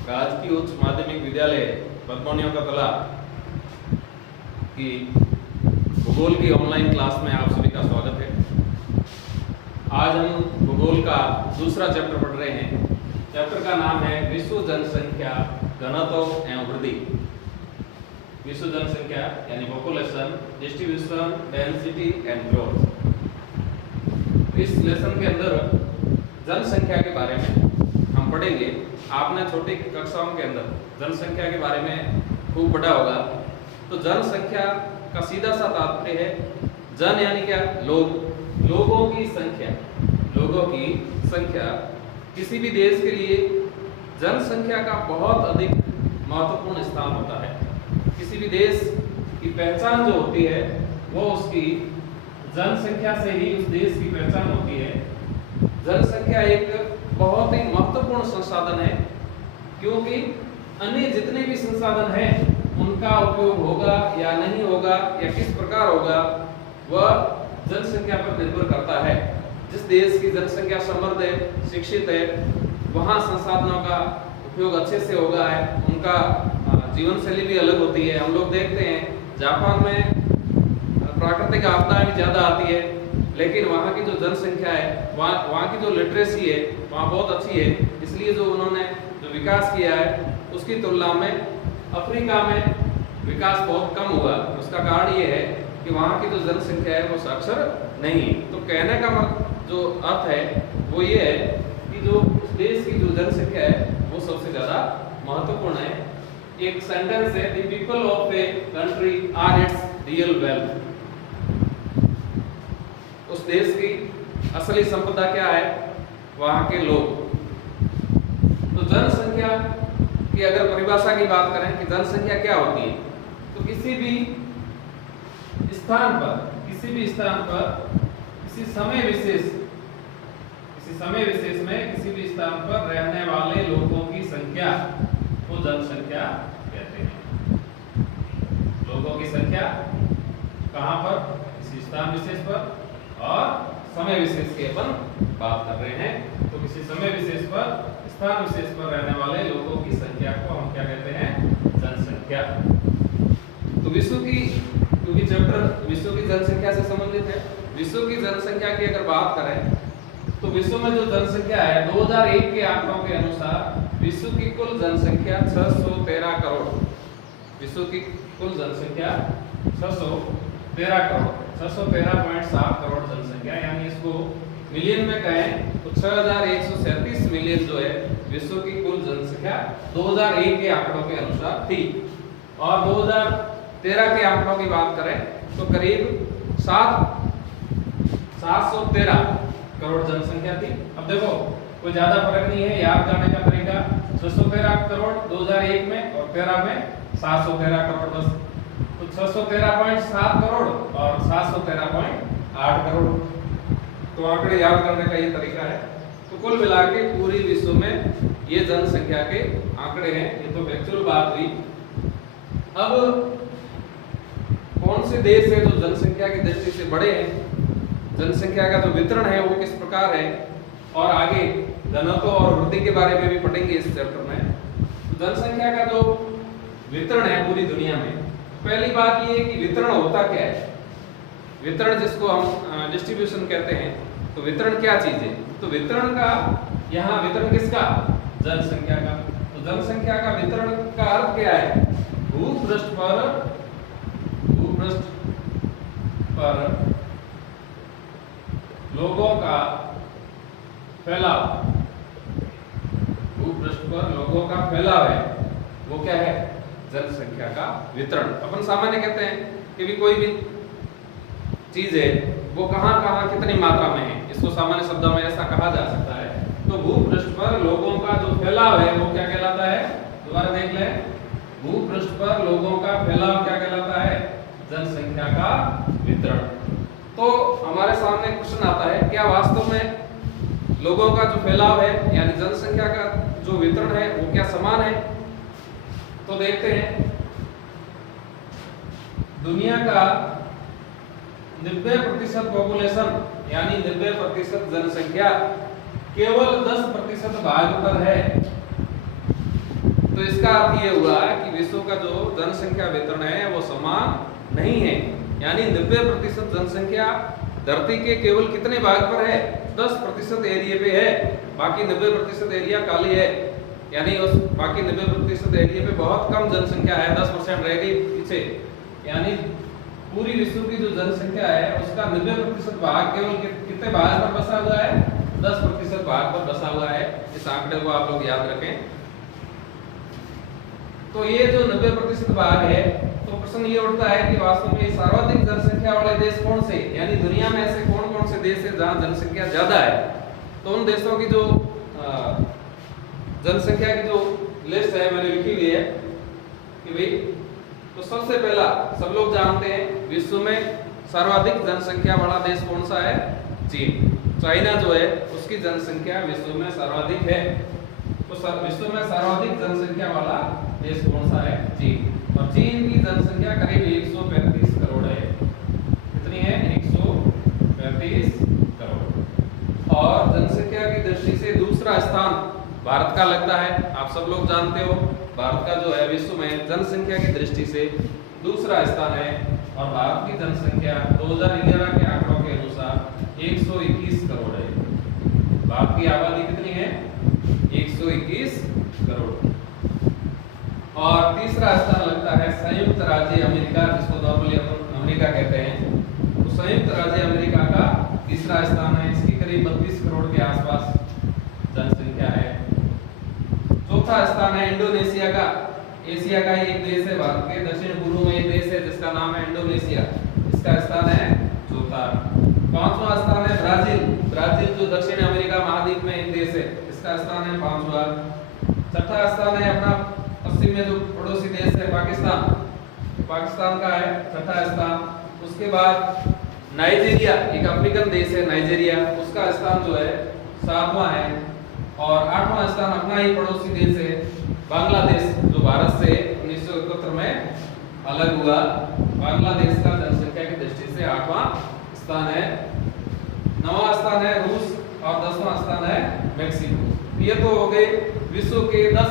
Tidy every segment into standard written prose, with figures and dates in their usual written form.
राजकीय उच्च माध्यमिक विद्यालय बदमोनियों का तला की भूगोल की ऑनलाइन क्लास में आप सभी का स्वागत है। आज हम भूगोल का दूसरा चैप्टर पढ़ रहे हैं। चैप्टर का नाम है विश्व जनसंख्या, घनत्व एवं वृद्धि। विश्व जनसंख्या यानी population, distribution, density and growth. इस लेसन के अंदर जनसंख्या के बारे में हम पढ़ेंगे। आपने छोटी कक्षाओं के अंदर जनसंख्या के बारे में खूब पढ़ा होगा। तो जनसंख्या का सीधा सा तात्पर्य है जन यानी क्या, लोग, लोगों की संख्या। लोगों की संख्या किसी भी देश के लिए जनसंख्या का बहुत अधिक महत्वपूर्ण स्थान होता है। किसी भी देश की पहचान जो होती है वो उसकी जनसंख्या से ही उस देश की पहचान होती है। जनसंख्या एक बहुत ही महत्वपूर्ण संसाधन है, क्योंकि अन्य जितने भी संसाधन हैं उनका उपयोग होगा या नहीं होगा या किस प्रकार होगा वह जनसंख्या पर निर्भर करता है। जिस देश की जनसंख्या समृद्ध है, शिक्षित है, वहाँ संसाधनों का उपयोग अच्छे से होगा है, उनका जीवन शैली भी अलग होती है। हम लोग देखते हैं जापान में प्राकृतिक आपदाएं भी ज़्यादा आती है, लेकिन वहाँ की जो जनसंख्या है, वहाँ की जो लिटरेसी है वहाँ बहुत अच्छी है। इसलिए जो उन्होंने जो विकास किया है उसकी तुलना में अफ्रीका में विकास बहुत कम हुआ। उसका कारण ये है कि वहाँ की जो जनसंख्या है वो साक्षर नहीं है। तो कहने का जो अर्थ है वो ये है कि जो उस देश की जो जनसंख्या है वो सबसे ज़्यादा महत्वपूर्ण है। एक सेंटेंस है, the people of a country are its real wealth. उस देश की असली संपदा क्या है? वहाँ के लोग। तो जनसंख्या की अगर परिभाषा की बात करें कि जनसंख्या क्या होती है, तो किसी भी स्थान पर किसी समय विशेष में किसी भी स्थान पर रहने वाले लोगों की संख्या को जनसंख्या कहते हैं। लोगों की संख्या कहाँ पर? किसी स्थान विशेष पर और समय विशेष की अपन बात कर रहे हैं। तो किसी समय विशेष पर, स्थान विशेष पर रहने वाले लोगों की संख्या को हम क्या कहते हैं? जनसंख्या। तो विश्व की, क्योंकि चैप्टर विश्व की जनसंख्या से संबंधित है, विश्व की जनसंख्या की अगर बात करें तो विश्व में जो जनसंख्या है 2001 के आंकड़ों के अनुसार विश्व की कुल जनसंख्या 613 करोड़। विश्व की कुल जनसंख्या 613 करोड़, 613.7 करोड़ जनसंख्या, यानी इसको मिलियन में कहें तो 6137 मिलियन जो है विश्व की कुल जनसंख्या 2001 के आंकड़ों के अनुसार थी। और 2013 के आंकड़ों की बात करें तो करीब 713 करोड़ जनसंख्या थी। अब देखो कोई ज्यादा फर्क नहीं है याद करने का तरीका। 613 करोड़ 2001 में और 13 में 713 करोड़ बस। तो 613.7 करोड़ और 713.8 करोड़। तो आंकड़े याद करने का ये तरीका है। तो कुल मिला के पूरी विश्व में ये जनसंख्या के आंकड़े हैं। ये तो फैक्चुअल बात हुई। अब कौन से देश है जो जनसंख्या की दृष्टि से बड़े हैं, जनसंख्या का जो वितरण है वो किस प्रकार है, और आगे घनत्व और वृद्धि के बारे में भी पढ़ेंगे इस चैप्टर में। तो जनसंख्या का जो वितरण है पूरी दुनिया में, पहली बात ये है कि वितरण होता क्या है। वितरण जिसको हम डिस्ट्रीब्यूशन कहते हैं, तो वितरण क्या चीज है? तो वितरण का, यहाँ वितरण किसका? जनसंख्या का। तो जनसंख्या का वितरण का अर्थ क्या है? भूपृष्ठ पर लोगों का फैलाव। भूपृष्ठ पर लोगों का फैलाव है वो क्या है? जनसंख्या का वितरण। अपन सामान्य कहते हैं कि भी कोई भी चीज है वो कहाँ कहाँ कितनी मात्रा में है, इसको सामान्य शब्दों में ऐसा कहा जा सकता है। तो भूपृष्ठ पर लोगों का जो फैलाव है वो क्या कहलाता है? दोबारा देख लें, भूपृष्ठ पर लोगों का फैलाव क्या कहलाता है? जनसंख्या का वितरण। तो हमारे सामने क्वेश्चन आता है, क्या वास्तव में लोगों का जो फैलाव है यानी जनसंख्या का जो वितरण है वो क्या समान है? तो देखते हैं, दुनिया का 90% पॉपुलेशन यानी 90% जनसंख्या केवल 10% भाग पर है। तो इसका अर्थ ये हुआ कि विश्व का जो जनसंख्या वितरण है वो समान नहीं है, यानी 90% जनसंख्या धरती के केवल कितने भाग पर है, 10% एरिया पे है, बाकी 90% एरिया खाली है, यानी उस बाकी 90% एरिया पे बहुत कम जनसंख्या है, 10% रह गई पीछे, यानी पूरी विश्व की जो जनसंख्या है उसका 90% भाग केवल कितने भाग पर बसा हुआ है, 10% भाग पर बसा हुआ है। इस आंकड़े को आप लोग याद रखें। तो ये जो 90% भाग है, तो प्रश्न ये उठता है कि वास्तव में सर्वाधिक जनसंख्या वाले देश कौन से, यानी दुनिया में ऐसे कौन कौन से देश है जहां जनसंख्या ज्यादा है। तो उन देशों की जो जनसंख्या की जो लिस्ट है मैंने लिखी हुई है कि भाई, तो सबसे पहला सब लोग जानते हैं विश्व में सर्वाधिक जनसंख्या वाला देश कौन सा है, चीन। चाइना जो है उसकी जनसंख्या विश्व में सर्वाधिक है। तो विश्व में सर्वाधिक जनसंख्या वाला देश कौन सा है, चीन। और चीन की जनसंख्या करीब 135 करोड़ है। कितनी है, 135 करोड़। और जनसंख्या की दृष्टि से दूसरा स्थान भारत का लगता है। आप सब लोग जानते हो भारत का जो है विश्व में जनसंख्या की दृष्टि से दूसरा स्थान है। और भारत की जनसंख्या 2011 के आंकड़ों के अनुसार 121 करोड़ है। भारत की आबादी कितनी है, 121 करोड़। और तीसरा स्थान लगता है संयुक्त राज्य अमेरिका, जिसको नॉर्मली अपन अमेरिका कहते हैं। तो संयुक्त राज्य अमेरिका का तीसरा स्थान है, इसकी करीब 32 करोड़ के आसपास जनसंख्या है। चौथा स्थान है इंडोनेशिया का। एशिया का ही एक देश है, भारत के दक्षिण पूर्व में एक देश है जिसका नाम है इंडोनेशिया, इसका स्थान है चौथा। पांचवा स्थान है ब्राजील। ब्राजील जो दक्षिण अमेरिका महाद्वीप में एक देश है, इसका स्थान है पांचवा। छठा स्थान है अपना पश्चिम में जो पड़ोसी देश है पाकिस्तान, पाकिस्तान का है छठा स्थान। उसके बाद नाइजीरिया, एक अफ्रीकन देश है नाइजीरिया, उसका स्थान जो है सातवां है। और आठवां स्थान अपना ही पड़ोसी देश है बांग्लादेश, जो भारत से 1971 में अलग हुआ। बांग्लादेश का जनसंख्या की दृष्टि से आठवां स्थान है। नौवां स्थान है रूस और 10वां स्थान है मेक्सिको। ये तो हो गए विश्व के 10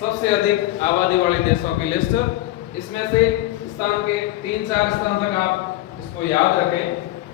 सबसे अधिक आबादी वाले देशों की लिस्ट। इसमें से स्थान के 3-4 स्थान तक आप इसको याद रखें।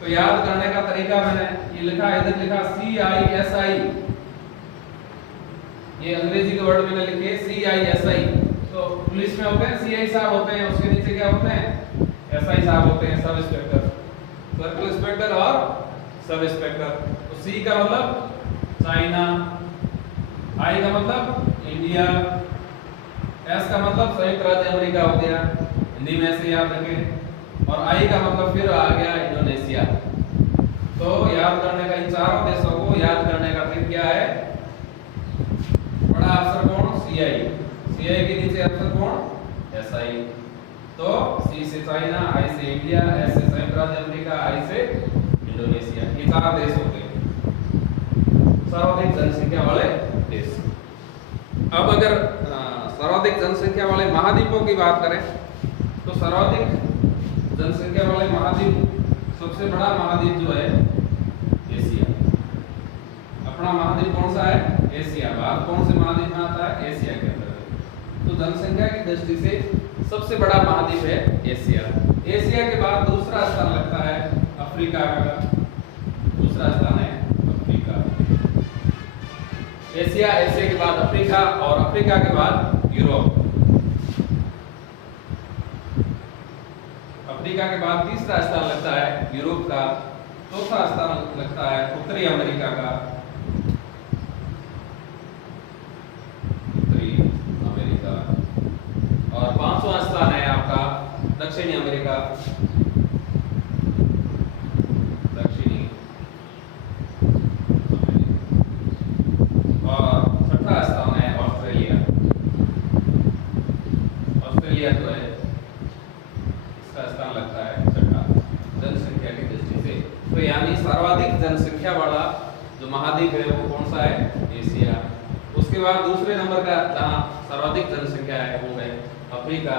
तो याद करने का तरीका मैंने ये लिखा, इधर लिखा CISI, ये अंग्रेजी के वर्ड मैंने लिखे CISI। तो पुलिस में होते हैं CI साहब होते हैं, उसके नीचे क्या होते हैं, SI साहब होते हैं, सब इंस्पेक्टर, सर्कल इंस्पेक्टर और सब इंस्पेक्टर। तो C का मतलब चाइना, I का मतलब इंडिया, S का मतलब संयुक्त राज्य अमेरिका हो गया, हिंदी में ऐसे याद रखें। और I का मतलब फिर आ गया इंडोनेशिया। तो याद करने का इन चारों देशों को याद करने का ट्रिक क्या है, बड़ा अक्षर कौन, CI के नीचे अक्षर कौन, SI। तो C से चाइना, I से इंडिया, S से संयुक्त राज्य अमेरिका, I से इंडोनेशिया, ये 4 देश होते हैं सर्वाधिक जनसंख्या वाले देश। अब अगर सर्वाधिक जनसंख्या वाले महाद्वीपों की बात करें, तो सर्वाधिक जनसंख्या वाले महाद्वीप, सबसे बड़ा महाद्वीप जो है एशिया। अपना महाद्वीप कौन सा है, एशिया। भारत कौन से महाद्वीप में आता है, एशिया के अंदर। तो जनसंख्या की दृष्टि से सबसे बड़ा महाद्वीप है एशिया। एशिया के बाद दूसरा स्थान लगता है अफ्रीका का, दूसरा स्थान है अफ्रीका। एशिया के बाद अफ्रीका, और अफ्रीका के बाद यूरोप। अफ्रीका के बाद तीसरा स्थान लगता है यूरोप का। चौथा स्थान लगता है उत्तरी अमेरिका का, उत्तरी अमेरिका। और 5वां स्थान है आपका दक्षिणी अमेरिका, दक्षिणी अमेरिका। और छठा स्थान है ऑस्ट्रेलिया। ऑस्ट्रेलिया जो है इसका स्थान लगता है छठा जनसंख्या की दृष्टि से। तो यानी सर्वाधिक जनसंख्या वाला जो महाद्वीप है वो कौन सा है, एशिया। उसके बाद दूसरे नंबर का जहाँ सर्वाधिक जनसंख्या है वो है अफ्रीका,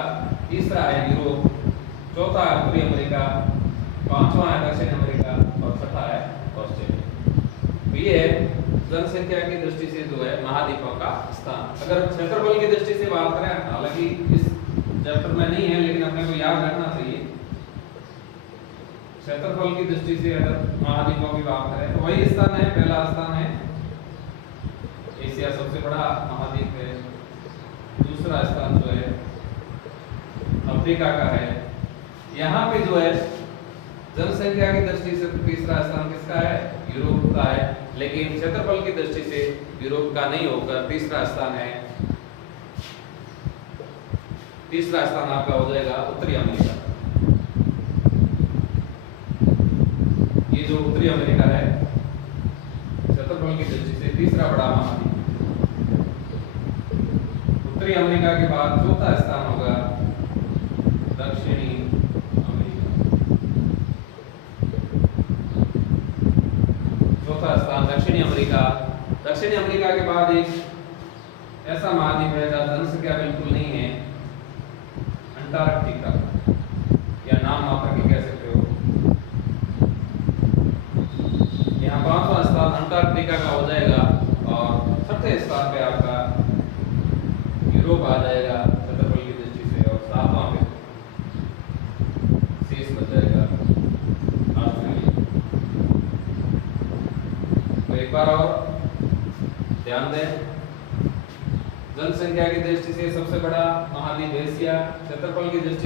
तीसरा है यूरोप, चौथा है उत्तरी अमेरिका, 5वां है दक्षिण अमेरिका और छठा है ऑस्ट्रेलिया। तो ये है जनसंख्या की दृष्टि से जो है महाद्वीपों का स्थान। अगर क्षेत्रफल की दृष्टि से बात करें, हालांकि इस चैप्टर में नहीं है लेकिन अपने को याद रखना चाहिए, क्षेत्रफल की दृष्टि से अगर महाद्वीपों की बात करें तो वही स्थान है, पहला स्थान है एशिया, सबसे बड़ा महाद्वीप है। दूसरा स्थान जो है अफ्रीका का है। यहाँ पे जो है जनसंख्या की दृष्टि से तीसरा स्थान किसका है? यूरोप का है। लेकिन क्षेत्रफल की दृष्टि से यूरोप का नहीं होकर तीसरा स्थान है, तीसरा स्थान आपका हो जाएगा उत्तरी अमेरिका। ये जो उत्तरी अमेरिका है क्षेत्रफल की दृष्टि से तीसरा बड़ा महाद्वीप। उत्तरी अमेरिका के बाद चौथा स्थान होगा दक्षिणी अमेरिका। चौथा स्थान दक्षिणी अमेरिका। दक्षिणी अमेरिका के बाद एक ऐसा महाद्वीप है जहाँ जनसंख्या बिल्कुल नहीं है, अंटार्कटिका, या नाम आप करके कह सकते हो। यहाँ पांचवा स्थान अंटार्कटिका का हो जाएगा और छठे स्थान पे आपका यूरोप आ जाएगा क्षेत्रफल की दृष्टि से, और सातवां पे शेष बच जाएगा ऑस्ट्रेलिया। तो एक बार और ध्यान दें, जनसंख्या की दृष्टि से सबसे बड़ा महाद्वीप एशिया, क्षेत्रफल की दृष्टि